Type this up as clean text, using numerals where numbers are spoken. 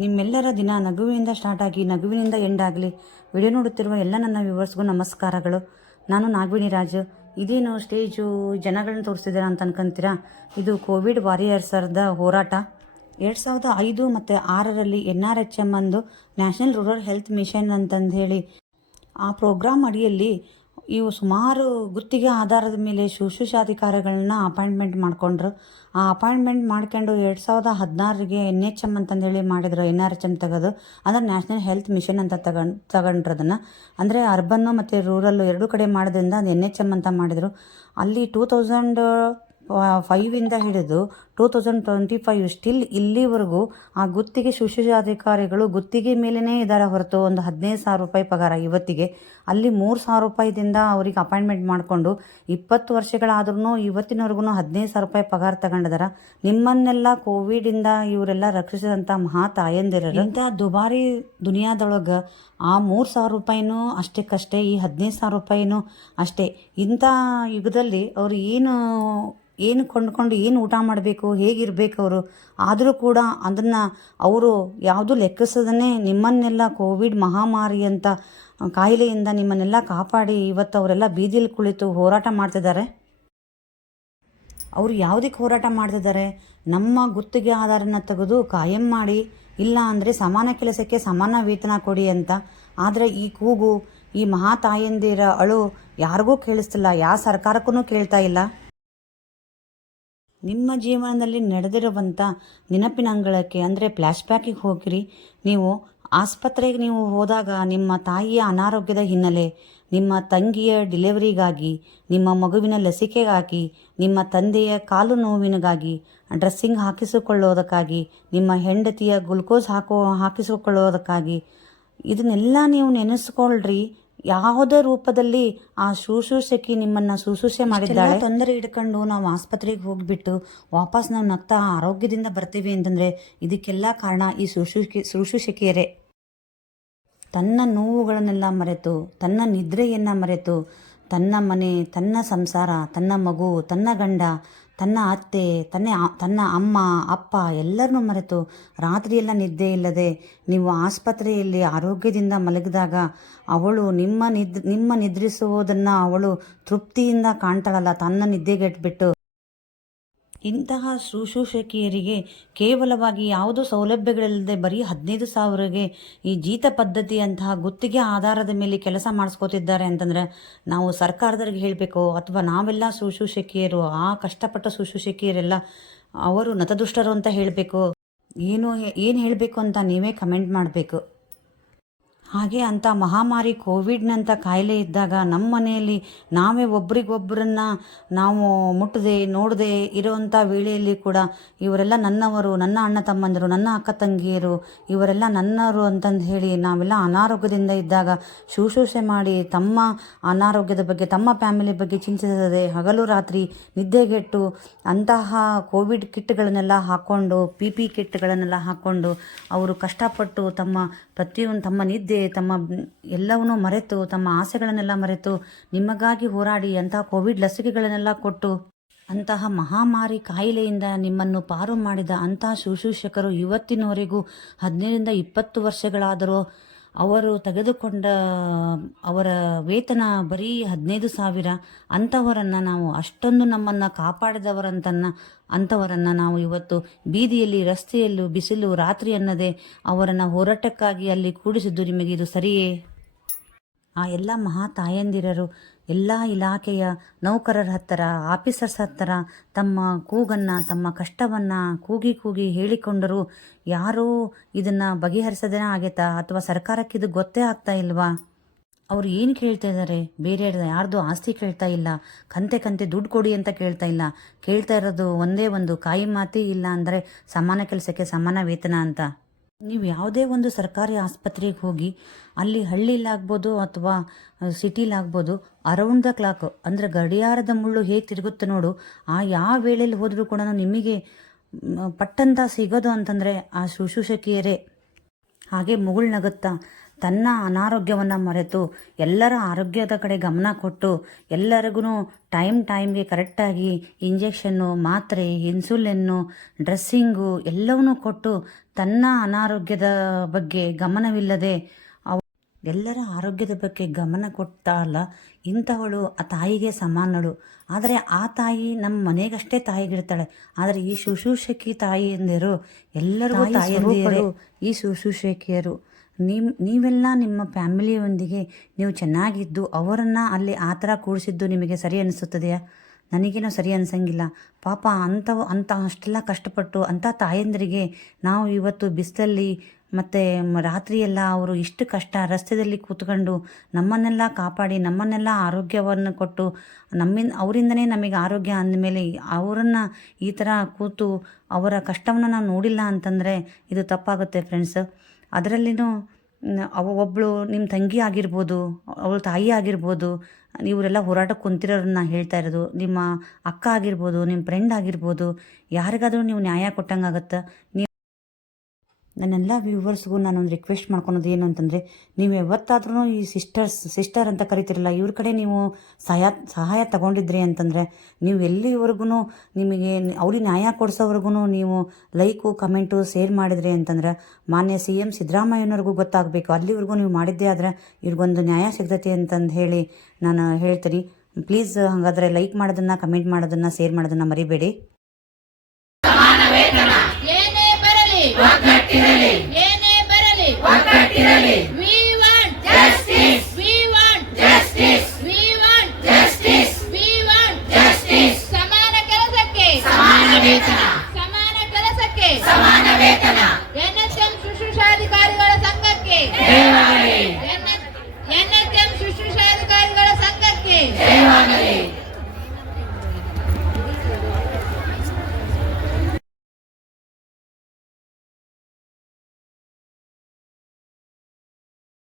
ನಿಮ್ಮೆಲ್ಲರ ದಿನ ನಗುವಿನಿಂದ ಸ್ಟಾರ್ಟ್ ಆಗಿ ನಗುವಿನಿಂದ ಎಂಡ್ ಆಗಲಿ. ವಿಡಿಯೋ ನೋಡುತ್ತಿರುವ ಎಲ್ಲ ನನ್ನ ವ್ಯೂವರ್ಸ್ಗೂ ನಮಸ್ಕಾರಗಳು. ನಾನು ನಾಗವೇಣಿ ರಾಜು. ಇದೇನು ಸ್ಟೇಜು ಜನಗಳನ್ನ ತೋರಿಸ್ತಿದ್ದೀರಾ ಅಂತ ಅನ್ಕೊಂತೀರಾ? ಇದು ಕೋವಿಡ್ ವಾರಿಯರ್ಸರ್ದ ಹೋರಾಟ. 2005 ಮತ್ತು 6ರಲ್ಲಿ NRHM ಅಂದು ನ್ಯಾಷನಲ್ ರೂರಲ್ ಹೆಲ್ತ್ ಮಿಷನ್ ಅಂತಂದು ಹೇಳಿ ಆ ಪ್ರೋಗ್ರಾಮ್ ಅಡಿಯಲ್ಲಿ ಇವು ಸುಮಾರು ಗುತ್ತಿಗೆ ಆಧಾರದ ಮೇಲೆ ಶುಶ್ರೂಷಾಧಿಕಾರಿಗಳನ್ನ ಅಪಾಯಿಂಟ್ಮೆಂಟ್ ಮಾಡ್ಕೊಂಡ್ರು. ಆ ಅಪಾಯಿಂಟ್ಮೆಂಟ್ ಮಾಡ್ಕೊಂಡು 2016ಗೆ NHM ಅಂತಂದೇಳಿ ಮಾಡಿದ್ರು. NRHM ತೆಗೆದು ಅಂದರೆ ನ್ಯಾಷನಲ್ ಹೆಲ್ತ್ ಮಿಷನ್ ಅಂತ ತಗೊಂಡ್ರು ಅದನ್ನು. ಅಂದರೆ ಅರ್ಬನ್ನು ಮತ್ತು ರೂರಲ್ಲು ಎರಡೂ ಕಡೆ ಮಾಡೋದ್ರಿಂದ ಅದು NHM ಅಂತ ಮಾಡಿದರು. ಅಲ್ಲಿ 2005ಇಂದ ಹಿಡಿದು 2025 ಸ್ಟಿಲ್ ಇಲ್ಲಿವರೆಗೂ ಆ ಗುತ್ತಿಗೆ ಶುಶ್ರೂಷಾಧಿಕಾರಿಗಳು ಗುತ್ತಿಗೆ ಮೇಲೇ ಇದ್ದಾರೆ ಹೊರತು ಒಂದು 15,000 ರೂಪಾಯಿ ಪಗಾರ ಇವತ್ತಿಗೆ. ಅಲ್ಲಿ 3,000 ರೂಪಾಯಿದಿಂದ ಅವ್ರಿಗೆ ಅಪಾಯಿಂಟ್ಮೆಂಟ್ ಮಾಡಿಕೊಂಡು 20 ವರ್ಷಗಳಾದ್ರೂ ಇವತ್ತಿನವರೆಗೂ 15,000 ರೂಪಾಯಿ ಪಗಾರ ತಗೊಂಡಿದಾರ. ನಿಮ್ಮನ್ನೆಲ್ಲ ಕೋವಿಡಿಂದ ಇವರೆಲ್ಲ ರಕ್ಷಿಸಿದಂಥ ಮಹಾ ತಾಯಂದಿರರು. ಇಂಥ ದುಬಾರಿ ದುನಿಯಾದೊಳಗೆ ಆ 3,000 ರೂಪಾಯಿನೂ ಅಷ್ಟಕ್ಕಷ್ಟೇ, ಈ 15,000 ರೂಪಾಯಿನೂ ಅಷ್ಟೇ. ಇಂಥ ಯುಗದಲ್ಲಿ ಅವರು ಏನು ಕೊಂಡ್ಕೊಂಡು ಏನು ಊಟ ಮಾಡಬೇಕು, ಹೇಗಿರಬೇಕು ಅವರು, ಆದರೂ ಕೂಡ ಅದನ್ನು ಅವರು ಯಾವುದೂ ಲೆಕ್ಕಿಸದೇ ನಿಮ್ಮನ್ನೆಲ್ಲ ಕೋವಿಡ್ ಮಹಾಮಾರಿ ಅಂತ ಕಾಯಿಲೆಯಿಂದ ನಿಮ್ಮನ್ನೆಲ್ಲ ಕಾಪಾಡಿ ಇವತ್ತು ಅವರೆಲ್ಲ ಬೀದಿಯಲ್ಲಿ ಕುಳಿತು ಹೋರಾಟ ಮಾಡ್ತಿದ್ದಾರೆ. ಅವರು ಯಾವುದಕ್ಕೆ ಹೋರಾಟ ಮಾಡ್ತಿದ್ದಾರೆ? ನಮ್ಮ ಗುತ್ತಿಗೆ ಆಧಾರನ ತೆಗೆದು ಕಾಯಂ ಮಾಡಿ, ಇಲ್ಲ ಅಂದರೆ ಸಮಾನ ಕೆಲಸಕ್ಕೆ ಸಮಾನ ವೇತನ ಕೊಡಿ ಅಂತ. ಆದರೆ ಈ ಕೂಗು, ಈ ಮಹಾ ತಾಯಂದಿರ ಅಳು ಯಾರಿಗೂ ಕೇಳಿಸ್ತಿಲ್ಲ, ಯಾವ ಸರ್ಕಾರಕ್ಕೂ ಕೇಳ್ತಾ ಇಲ್ಲ. ನಿಮ್ಮ ಜೀವನದಲ್ಲಿ ನಡೆದಿರುವಂಥ ನೆನಪಿನ ಅಂಗಳಕ್ಕೆ ಅಂದರೆ ಫ್ಲ್ಯಾಶ್ಬ್ಯಾಕಿಗೆ ಹೋಗಿರಿ. ನೀವು ಆಸ್ಪತ್ರೆಗೆ ನೀವು ಹೋದಾಗ ನಿಮ್ಮ ತಾಯಿಯ ಅನಾರೋಗ್ಯದ ಹಿನ್ನೆಲೆ, ನಿಮ್ಮ ತಂಗಿಯ ಡಿಲಿವರಿಗಾಗಿ, ನಿಮ್ಮ ಮಗುವಿನ ಲಸಿಕೆಗಾಗಿ, ನಿಮ್ಮ ತಂದೆಯ ಕಾಲು ನೋವಿನಗಾಗಿ, ಡ್ರೆಸ್ಸಿಂಗ್ ಹಾಕಿಸಿಕೊಳ್ಳೋದಕ್ಕಾಗಿ, ನಿಮ್ಮ ಹೆಂಡತಿಯ ಗ್ಲುಕೋಸ್ ಹಾಕಿಸಿಕೊಳ್ಳೋದಕ್ಕಾಗಿ, ಇದನ್ನೆಲ್ಲ ನೀವು ನೆನೆಸ್ಕೊಳ್ರಿ. ಯಾವುದೇ ರೂಪದಲ್ಲಿ ಆ ಶುಶ್ರೂಷಕಿ ನಿಮ್ಮನ್ನು ಶುಶ್ರೂಷೆ ಮಾಡಿದ್ದಾಳೆ. ತೊಂದರೆ ಹಿಡ್ಕೊಂಡು ನಾವು ಆಸ್ಪತ್ರೆಗೆ ಹೋಗಿಬಿಟ್ಟು ವಾಪಸ್ ನಾವು ನಗ್ತಾ ಆರೋಗ್ಯದಿಂದ ಬರ್ತೀವಿ ಅಂತಂದರೆ ಇದಕ್ಕೆಲ್ಲ ಕಾರಣ ಈ ಶುಶ್ರೂಷಕಿಯರೇ. ತನ್ನ ನೋವುಗಳನ್ನೆಲ್ಲ ಮರೆತು, ತನ್ನ ನಿದ್ರೆಯನ್ನು ಮರೆತು, ತನ್ನ ಮನೆ, ತನ್ನ ಸಂಸಾರ, ತನ್ನ ಮಗು, ತನ್ನ ಗಂಡ, ತನ್ನ ಅತ್ತೆ, ತನ್ನ ಅಮ್ಮ ಅಪ್ಪ ಎಲ್ಲರನ್ನೂ ಮರೆತು ರಾತ್ರಿಯೆಲ್ಲ ನಿದ್ದೆ ಇಲ್ಲದೆ ನೀವು ಆಸ್ಪತ್ರೆಯಲ್ಲಿ ಆರೋಗ್ಯದಿಂದ ಮಲಗಿದಾಗ ಅವಳು ನಿಮ್ಮ ನಿದ್ರಿಸುವುದನ್ನು ಅವಳು ತೃಪ್ತಿಯಿಂದ ಕಾಣ್ತಾಳಲ್ಲ, ತನ್ನ ನಿದ್ದೆಗೆಟ್ಬಿಟ್ಟು. ಇಂತಹ ಶುಶ್ರೂಷಕಿಯರಿಗೆ ಕೇವಲವಾಗಿ ಯಾವುದೋ ಸೌಲಭ್ಯಗಳಿಲ್ಲದೆ ಬರೀ 15,000ಗೆ ಈ ಜೀತ ಪದ್ಧತಿಯಂತಹ ಗುತ್ತಿಗೆ ಆಧಾರದ ಮೇಲೆ ಕೆಲಸ ಮಾಡಿಸ್ಕೋತಿದ್ದಾರೆ ಅಂತಂದರೆ ನಾವು ಸರ್ಕಾರದವ್ರಿಗೆ ಹೇಳಬೇಕು, ಅಥವಾ ನಾವೆಲ್ಲ ಶುಶ್ರೂಷಕಿಯರು, ಆ ಕಷ್ಟಪಟ್ಟ ಶುಶ್ರೂಷಕಿಯರೆಲ್ಲ ಅವರು ನತದುಷ್ಟರು ಅಂತ ಹೇಳಬೇಕು. ಏನು ಹೇಳಬೇಕು ಅಂತ ನೀವೇ ಕಮೆಂಟ್ ಮಾಡಬೇಕು. ಹಾಗೆ ಅಂಥ ಮಹಾಮಾರಿ ಕೋವಿಡ್ನಂಥ ಕಾಯಿಲೆ ಇದ್ದಾಗ ನಮ್ಮ ಮನೆಯಲ್ಲಿ ನಾವೇ ಒಬ್ರಿಗೊಬ್ಬರನ್ನ ನಾವು ಮುಟ್ಟದೆ ನೋಡದೆ ಇರೋವಂಥ ವೇಳೆಯಲ್ಲಿ ಕೂಡ ಇವರೆಲ್ಲ ನನ್ನವರು, ನನ್ನ ಅಣ್ಣ ತಮ್ಮಂದಿರು, ನನ್ನ ಅಕ್ಕ ತಂಗಿಯರು, ಇವರೆಲ್ಲ ನನ್ನವರು ಅಂತಂದು ಹೇಳಿ ನಾವೆಲ್ಲ ಅನಾರೋಗ್ಯದಿಂದ ಇದ್ದಾಗ ಶುಶ್ರೂಷೆ ಮಾಡಿ ತಮ್ಮ ಅನಾರೋಗ್ಯದ ಬಗ್ಗೆ, ತಮ್ಮ ಫ್ಯಾಮಿಲಿ ಬಗ್ಗೆ ಚಿಂತಿಸದೆ ಹಗಲು ರಾತ್ರಿ ನಿದ್ದೆಗೆಟ್ಟು ಅಂತಹ ಕೋವಿಡ್ ಕಿಟ್ಗಳನ್ನೆಲ್ಲ ಹಾಕ್ಕೊಂಡು, PP ಕಿಟ್ಗಳನ್ನೆಲ್ಲ ಹಾಕ್ಕೊಂಡು ಅವರು ಕಷ್ಟಪಟ್ಟು ತಮ್ಮ ನಿದ್ದೆ, ತಮ್ಮ ಎಲ್ಲವನ್ನೂ ಮರೆತು, ತಮ್ಮ ಆಸೆಗಳನ್ನೆಲ್ಲ ಮರೆತು ನಿಮಗಾಗಿ ಹೋರಾಡಿ ಅಂತಹ ಕೋವಿಡ್ ಲಸಿಕೆಗಳನ್ನೆಲ್ಲ ಕೊಟ್ಟು ಅಂತಹ ಮಹಾಮಾರಿ ಕಾಯಿಲೆಯಿಂದ ನಿಮ್ಮನ್ನು ಪಾರು ಮಾಡಿದ ಅಂತಹ ಶುಶ್ರೂಷಕರು ಇವತ್ತಿನವರೆಗೂ 15ರಿಂದ 20 ವರ್ಷಗಳಾದರೂ ಅವರು ತೆಗೆದುಕೊಂಡ ಅವರ ವೇತನ ಬರೀ 15,000. ಅಂಥವರನ್ನು ನಾವು ಅಷ್ಟೊಂದು ನಮ್ಮನ್ನು ಅಂಥವರನ್ನು ನಾವು ಇವತ್ತು ಬೀದಿಯಲ್ಲಿ, ರಸ್ತೆಯಲ್ಲೂ, ಬಿಸಿಲು ರಾತ್ರಿ ಅನ್ನದೇ ಅವರನ್ನು ಹೋರಾಟಕ್ಕಾಗಿ ಅಲ್ಲಿ ಕೂಡಿಸಿದ್ದು ನಿಮಗೆ ಇದು ಸರಿಯೇ? ಆ ಎಲ್ಲ ಮಹಾ ತಾಯಂದಿರರು ಎಲ್ಲ ಇಲಾಖೆಯ ನೌಕರರ ಹತ್ತಿರ, ಆಫೀಸರ್ಸ್ ಹತ್ತಿರ ತಮ್ಮ ಕೂಗನ್ನು, ತಮ್ಮ ಕಷ್ಟವನ್ನು ಕೂಗಿ ಹೇಳಿಕೊಂಡರೂ ಯಾರೂ ಇದನ್ನು ಬಗೆಹರಿಸೋದೇ ಆಗೈತಾ? ಅಥವಾ ಸರ್ಕಾರಕ್ಕೆ ಇದು ಗೊತ್ತೇ ಆಗ್ತಾ ಇಲ್ವಾ? ಅವರು ಏನು ಕೇಳ್ತಾ ಇದ್ದಾರೆ? ಬೇರೆ ಯಾರ್ದು ಆಸ್ತಿ ಕೇಳ್ತಾ ಇಲ್ಲ, ಕಂತೆ ದುಡ್ಡು ಕೊಡಿ ಅಂತ ಕೇಳ್ತಾ ಇಲ್ಲ. ಕೇಳ್ತಾ ಇರೋದು ಒಂದೇ ಒಂದು, ಕಾಯಿ ಮಾತಿ ಇಲ್ಲ ಅಂದರೆ ಸಮಾನ ಕೆಲಸಕ್ಕೆ ಸಮಾನ ವೇತನ ಅಂತ. ನೀವು ಯಾವುದೇ ಒಂದು ಸರ್ಕಾರಿ ಆಸ್ಪತ್ರೆಗೆ ಹೋಗಿ ಅಲ್ಲಿ ಹಳ್ಳಿಲಾಗ್ಬೋದು ಅಥವಾ ಸಿಟಿಲಾಗ್ಬೋದು, ಅರೌಂಡ್ ದ ಕ್ಲಾಕ್ ಅಂದರೆ ಗಡಿಯಾರದ ಮುಳ್ಳು ಹೇಗೆ ತಿರುಗುತ್ತೆ ನೋಡು, ಆ ಯಾವ ವೇಳೆಯಲ್ಲಿ ಹೋದರೂ ಕೂಡ ನಿಮಗೆ ಪಟ್ಟಂತ ಸಿಗೋದು ಅಂತಂದರೆ ಆ ಶುಶ್ರೂಷಕಿಯರೇ. ಹಾಗೆ ಮುಗುಳ್ನಗುತ್ತಾ ತನ್ನ ಅನಾರೋಗ್ಯವನ್ನು ಮರೆತು ಎಲ್ಲರ ಆರೋಗ್ಯದ ಕಡೆ ಗಮನ ಕೊಟ್ಟು ಎಲ್ಲರಿಗೂ ಟೈಮ್ಗೆ ಕರೆಕ್ಟಾಗಿ ಇಂಜೆಕ್ಷನ್ನು, ಮಾತ್ರೆ, ಇನ್ಸುಲಿನ್ನು, ಡ್ರೆಸ್ಸಿಂಗು ಎಲ್ಲವನ್ನೂ ಕೊಟ್ಟು ತನ್ನ ಅನಾರೋಗ್ಯದ ಬಗ್ಗೆ ಗಮನವಿಲ್ಲದೆ ಎಲ್ಲರ ಆರೋಗ್ಯದ ಬಗ್ಗೆ ಗಮನ ಕೊಡ್ತಾಳಲ್ಲ, ಇಂಥವಳು ಆ ತಾಯಿಗೆ ಸಮಾನಳು. ಆದರೆ ಆ ತಾಯಿ ನಮ್ಮ ಮನೆಗಷ್ಟೇ ತಾಯಿಗಿರ್ತಾಳೆ. ಆದರೆ ಈ ಶುಶ್ರೂಷಕಿ ತಾಯಿಯಂದಿರು ಎಲ್ಲರಿಗೂ ತಾಯಿಯಂದಿರು ಈ ಶುಶ್ರೂಷಕಿಯರು. ನೀವೆಲ್ಲ ನಿಮ್ಮ ಫ್ಯಾಮಿಲಿಯೊಂದಿಗೆ ನೀವು ಚೆನ್ನಾಗಿದ್ದು ಅವರನ್ನು ಅಲ್ಲಿ ಆ ಥರ ಕೂಡಿಸಿದ್ದು ನಿಮಗೆ ಸರಿ ಅನಿಸುತ್ತದೆಯಾ? ನನಗೇನೋ ಸರಿ ಅನಿಸಂಗಿಲ್ಲ. ಪಾಪ ಅಷ್ಟೆಲ್ಲ ಕಷ್ಟಪಟ್ಟು ಅಂಥ ತಾಯಂದಿರಿಗೆ ನಾವು ಇವತ್ತು ಬಿಸಿಲಲ್ಲಿ ಮತ್ತು ರಾತ್ರಿಯೆಲ್ಲ ಅವರು ಇಷ್ಟು ಕಷ್ಟ ರಸ್ತೆಯಲ್ಲಿ ಕೂತ್ಕೊಂಡು ನಮ್ಮನ್ನೆಲ್ಲ ಕಾಪಾಡಿ ನಮ್ಮನ್ನೆಲ್ಲ ಆರೋಗ್ಯವನ್ನು ಕೊಟ್ಟು ಅವರಿಂದನೇ ನಮಗೆ ಆರೋಗ್ಯ ಅಂದಮೇಲೆ ಅವರನ್ನು ಈ ಥರ ಕೂತು ಅವರ ಕಷ್ಟವನ್ನು ನಾವು ನೋಡಿಲ್ಲ ಅಂತಂದರೆ ಇದು ತಪ್ಪಾಗುತ್ತೆ ಫ್ರೆಂಡ್ಸ್. ಅದರಲ್ಲಿನೂ ಒಬ್ಬಳು ನಿಮ್ಮ ತಂಗಿ ಆಗಿರ್ಬೋದು, ಅವಳ ತಾಯಿ ಆಗಿರ್ಬೋದು, ಇವರೆಲ್ಲ ಹೋರಾಟಕ್ಕೆ ಕುಂತಿರೋರನ್ನ ಹೇಳ್ತಾ ಇರೋದು. ನಿಮ್ಮ ಅಕ್ಕ ಆಗಿರ್ಬೋದು, ನಿಮ್ಮ ಫ್ರೆಂಡ್ ಆಗಿರ್ಬೋದು, ಯಾರಿಗಾದರೂ ನೀವು ನ್ಯಾಯ ಕೊಟ್ಟಂಗಾಗತ್ತೆ. ನನ್ನೆಲ್ಲ ವ್ಯೂವರ್ಸ್ಗೂ ನಾನೊಂದು ರಿಕ್ವೆಸ್ಟ್ ಮಾಡ್ಕೊಳೋದು ಏನು ಅಂತಂದರೆ, ನೀವು ಯಾವತ್ತಾದ್ರೂ ಈ ಸಿಸ್ಟರ್ ಅಂತ ಕರಿತಿರಲ್ಲ, ಇವ್ರ ಕಡೆ ನೀವು ಸಹಾಯ ತಗೊಂಡಿದ್ರಿ ಅಂತಂದರೆ ನೀವು ಎಲ್ಲಿವರೆಗೂ ನಿಮಗೆ ಅವ್ರಿಗೆ ನ್ಯಾಯ ಕೊಡಿಸೋವರೆಗೂ ನೀವು ಲೈಕು, ಕಮೆಂಟು, ಶೇರ್ ಮಾಡಿದ್ರಿ ಅಂತಂದ್ರೆ ಮಾನ್ಯ CM ಸಿದ್ದರಾಮಯ್ಯನವ್ರಿಗೂ ಗೊತ್ತಾಗಬೇಕು. ಅಲ್ಲಿವರೆಗೂ ನೀವು ಮಾಡಿದ್ದೇ ಆದರೆ ಇವ್ರಿಗೊಂದು ನ್ಯಾಯ ಸಿಗ್ತೈತಿ ಅಂತಂದು ಹೇಳಿ ನಾನು ಹೇಳ್ತೀನಿ. ಪ್ಲೀಸ್ ಹಾಗಾದರೆ ಲೈಕ್ ಮಾಡೋದನ್ನು, ಕಮೆಂಟ್ ಮಾಡೋದನ್ನು, ಶೇರ್ ಮಾಡೋದನ್ನು ಮರಿಬೇಡಿ. ಏನೇ ಬರಲಿ ಏನೇ ಬರಲಿ